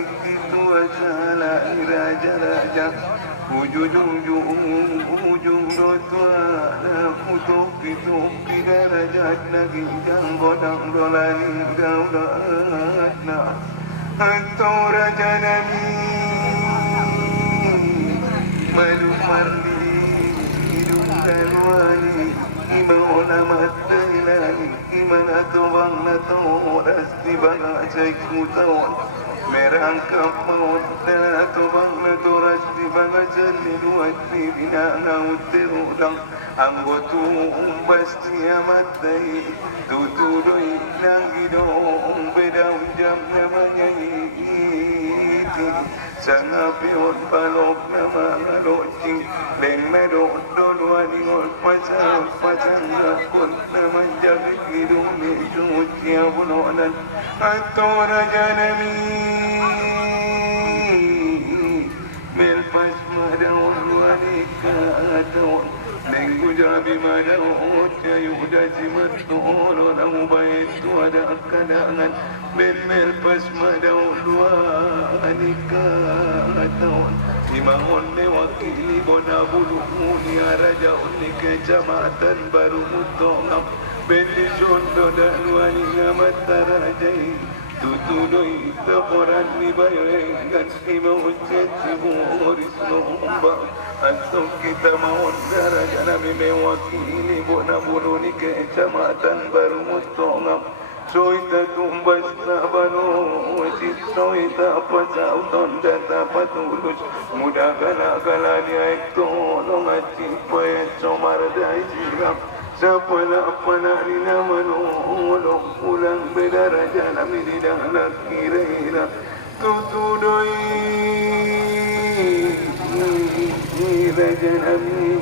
itu asala raja-raja ujung rotwa na kutuki darajat lagi jang godang dolani gaudat na atau raja nabi malu marli hidung dalwani imana matalani imana tobang na toras di bangga cekutawan merangkap maut na tobang na toras di bangga jaliluat di binanga utirudang anggotu umbas tiamatay tutuloy ng ginoong bedang jam namanya iti sangapion palok na mga loting leng medodolwa ningol pasang ngakot naman jagit gidumi sumutya bunonan at raja nami melpas madaon wanika ataon lenggu jabi madaon cayuda cimatolo nang baitu ada kadangan melpas madaon wanika ataon imangon mewakili bona bulu ni raja ni kecamatan baru mutongam beli sondo dan wani ngamat tarajai tutuloi laporan ni bayangan imau ceci boris lomba atau kita mau raja nami mewakili bona bulu ni kecamatan baru mutongam soita tumbas na bano soita pasauton data patulus muda gala ni aik tolong ati payat somar dai siram sapala apana ni namano ulang bedaraja nami di dalam kirena tutudoi raja nami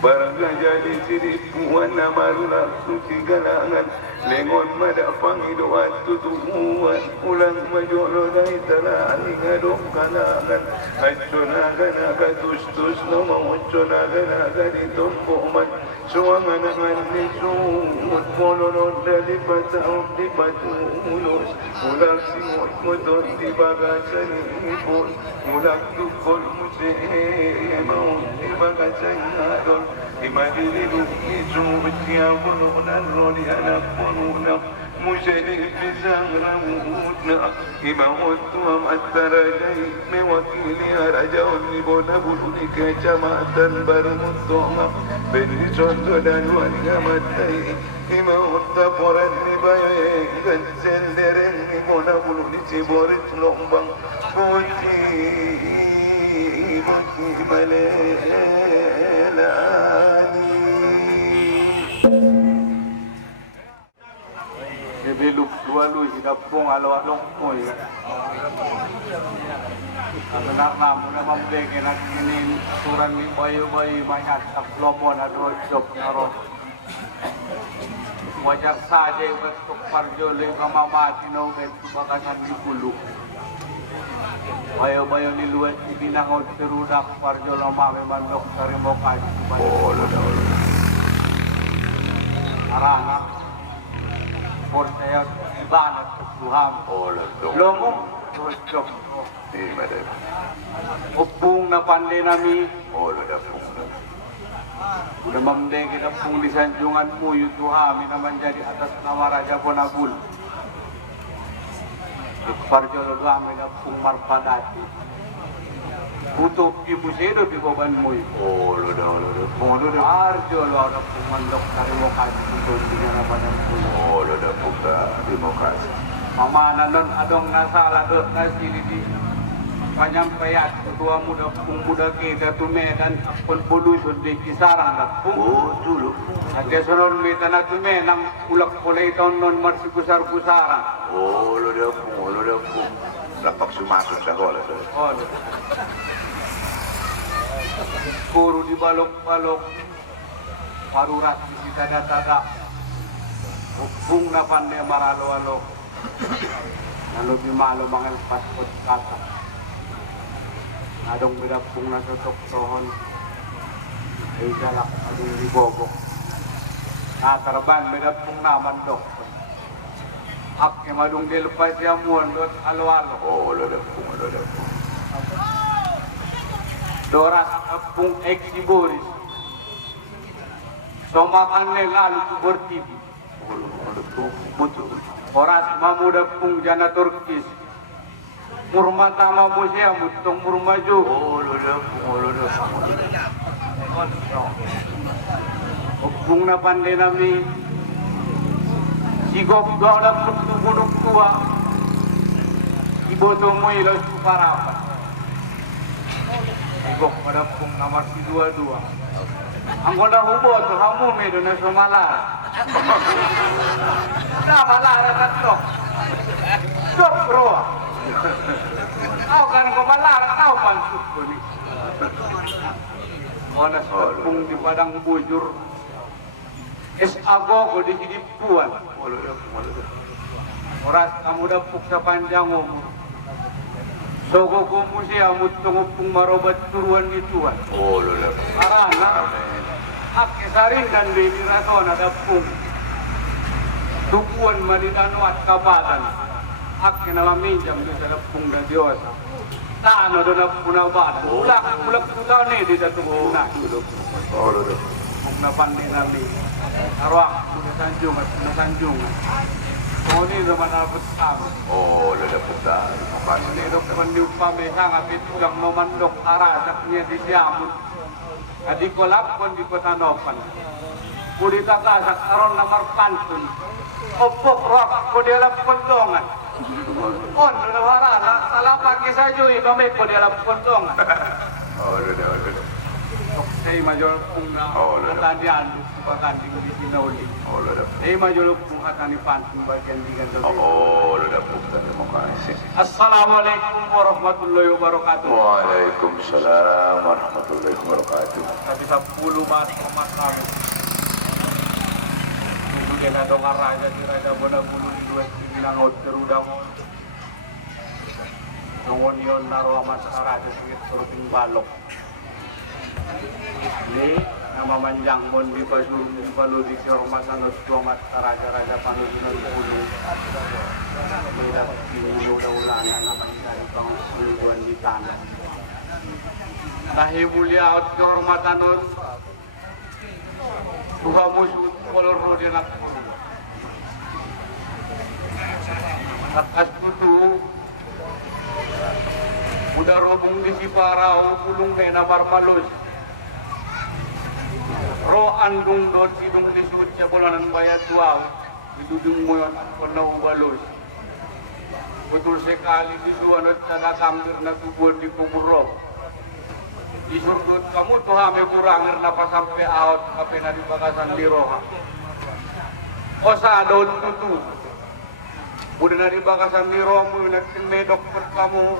barangkali jadi sirik wana maruna suci galangan lengon madapang idoat tutubuan ulang majolo dai tarani ngadok kalangan acona naga tustus no maucona naga di tomboman suangan ni sumut polonon dari patau di patulus ulang simut motor di bagasan ipun ulang tukol muse mau di bagasan ngadon imajili bukti sumutnya bununan rodi anak bununan musyrik pisang rambutna imamut tuam at-tarajai mewakili raja unibona bulu di kecamatan baru mutongam beri contoh dan wani matai imamut taporan di bayai gansen dereng imona bulu di ciborit lombang putih malelani Biluk dua lu hidapung alo-along mo ya. Ang namun na mambengin at kinin suran ni bayo-bayo mayat taklomo na doon job na ron. Wajar saja yung bentuk parjole kamamati na umet bakasan di pulu. Bayo-bayo ni luwet ibinangod terudak parjole mame mandok tarimokay. oh lolo Arana. Por saya ibarat Tuhan. oh lolo Lomo, jok. di madam Upung na pandai nami. oh lolo pung Udah memdeng kita pung di sanjungan mu yu Tuhan. Mina menjadi atas nama Raja Bonabul. Parjolo doa mina pung marpadati. Putuk ibu sedo di beban mu. oh lolo pung Arjolo ada pung mandok dari lokasi untuk dengan apa yang punya. oh lolo pung demokrasi Mama nanon adong nasalah dot nasi di panyampaian ketua muda pung muda kita tu medan pun polusun di kisaran dak pung. oh dulu Ada sonon medan tu menang ulak polai tahun non marsi kusar kusaran. oh lolo pung dapat sumasuk sekolah Oh. Guru di balok-balok parurat di tada-tada. Bung na pandai maralo-alok. Lalu bimalo mangal paspot kata. Adong bidapung na sotok tohon. Ay jalak adong ribobok. Natarban bidapung naman dok. Akke madung dilepas ya mondot alo-alo. Oh, lada pung. Doras apung eksi Boris. Somakan lalu kubur TV. Lada pung, betul. Oras mamuda pung jana Turkis. Murma tama musia mutong murma jo. Oh, lada pung. Opung na pandai nami. Sigop doa gunung tua. Ibu tumu ilo suparapan. Sigop pada pung nomor si dua. Anggola hubo tu hamu medo na sumalar. Na malar katok. Stop bro. Kau kan kau malar kau pansuk ni. Wala pung di padang bujur. Es ago ko di puan. Oras kamu dapuk sa panjang umur. Sogo ko mo siya mutong pung marobat turuan ituan. Oh, lada Karana akisarin dan di rasona dapung. Dukuan malidano at kabatan. Akin na maminjam di sa dapung na Diyosa. Taano doon na punabadan. Ulak tutaw ni di sa tunguna. Oh, lada Kung napandi namin. Arwak, punasanjungan. Kuni naman abot kami. Oh, lada putar. Pandirok pandiupa may hangapit ulang mamandok arasak niya di siyamot. Adi ko lapon di ko tanopan. Kudita kasak aron na marpantun. Opok rock ko di alam kontongan. On, nawarana, salapag isa joy, mamay ko di alam kontongan. Oh, lada. Saya major pung na katandian, pagkanding di sinauli. Oh, lada. Saya major pung katani pantun bagian di ganda. Oh, lada putar. Terima kasih. Assalamualaikum warahmatullahi wabarakatuh. Waalaikumsalam warahmatullahi wabarakatuh. Tapi sa pulo mas kami. Kemudian ada orang raja di raja bola bulu di dua bilang terudang. Nongonion naro amat raja sikit surfing balok. Ini nama manjang mon di balu di ormasan tuamat raja panujunan bulu. Beda pinulu daulana namanya dari pangsujuan di tanah. Tahi mulia out kehormatan Tuhan musuh kolor di nak puru. Takas tutu udah robung di Siparau pulung mena barmalus. Ro andung dot sidung di suci bulanan bayat tuaw. Didudung mo yun na ubalus. Betul sekali di suanot na kambir na tubur di kubur Isurdut kamu tuh hame kurangir napa sampai out kape na di bagasan liroha. Osa daun tutu. Udah na di bagasan liroha mo nagting medok per kamu.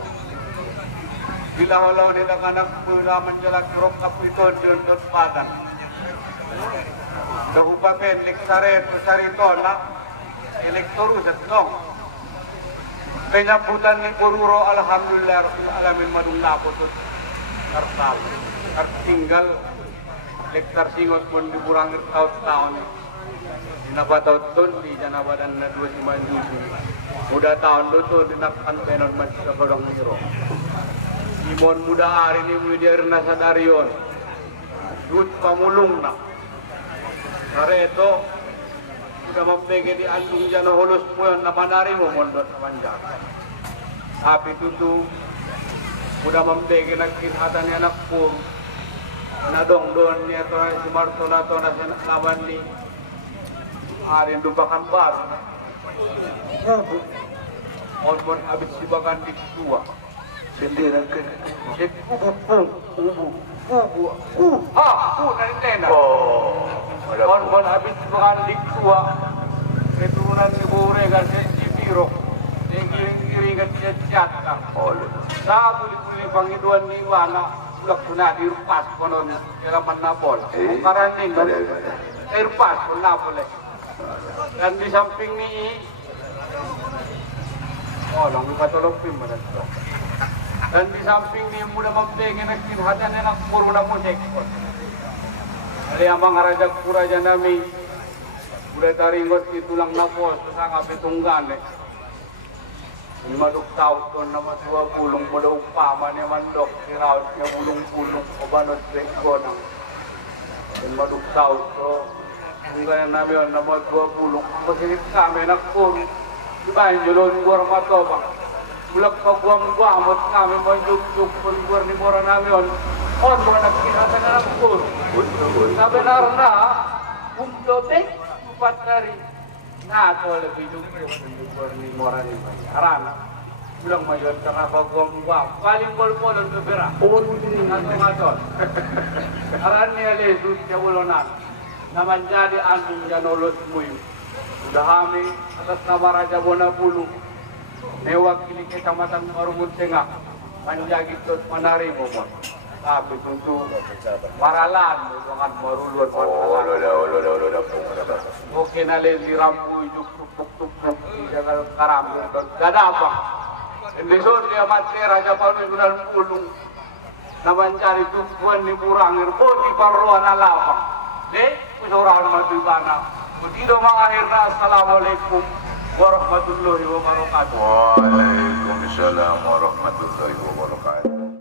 Bilaw-law nila kanak pula menjelak rok kapiton dan padan. Dahupamen leksareto sarito na elektorus at nong. Penyambutan ni Pururo alhamdulillah rabbil alamin madung napotut. Kartal, tinggal lektar singot pun dikurangi tahun-tahun. Dinapataw ton di janabadan na 25 Juni. Muda tahun itu dinakan penon masih ke kodong niro. Simon muda hari ini muda nasa darion. Dut pamulung na. Kareto sudah mempege di andung jana holos mo yon na manari mo mondot na manjak. Tapi tutu udah membagi nakikatan ni anak po nadong doon niya to si Marto na to na laban ni arin dumbakan baru on abis sibakan di tua Sendiri kan? ubu dari tenda on abis sibakan di tua keturunan ni Bure kan si Piro tinggi-tinggi kan dia jatah sa puli-puli pangiduan ni Wana ulak tuna dirupas konon kira manapol karanin dirupas pun napol dan di samping ni lang ipatolopin mo na ito dan di samping ni muda mambegi nagkinhatan na puro na mo sekot kaya mga raja kuraja namin Udah taringot itu lang na po sa kapitunggan eh. Yung maduktaw ko naman 20 mo daw pama niya mandok, si Raul niya bulong-bulong o banot ko ng yung maduktaw ko. Kung ganyan namin yun, na mag-bulong. Masinip kami, nakpun. Diba, yung julon buwar matobang. Bulak pagwang-gwamot kami, manjuk-juk, puliguar ni Mora namin yun. On mo, nagkinasa na ng pun. Sabi na rin na, kumdobek, upat na rin. Nato, lebih juk-juk, puliguar ni Mora ni Harana. Bilang mayon karena bagwang-gwang. Paling bol-bolon bebera. Ngato-ngato. Haran niya lesus siya ulonan. Na menjadi anjing janolot muyu. Udah kami atas nama Raja Bonapulu. Mewakili kecamatan Marumun Tengah. Menjadi tot menari momon. Tapi tentu maralan dengan marulur maralan. Oke nale dirampu juk tuk jangan karam dan apa. Indonesia dia mati Raja Palu bulan pulung. Na mencari tujuan ni Burangir pun di paruan alapang. Orang matubana. Begitu mengakhirnya assalamualaikum warahmatullahi wabarakatuh. Waalaikumsalam warahmatullahi wabarakatuh.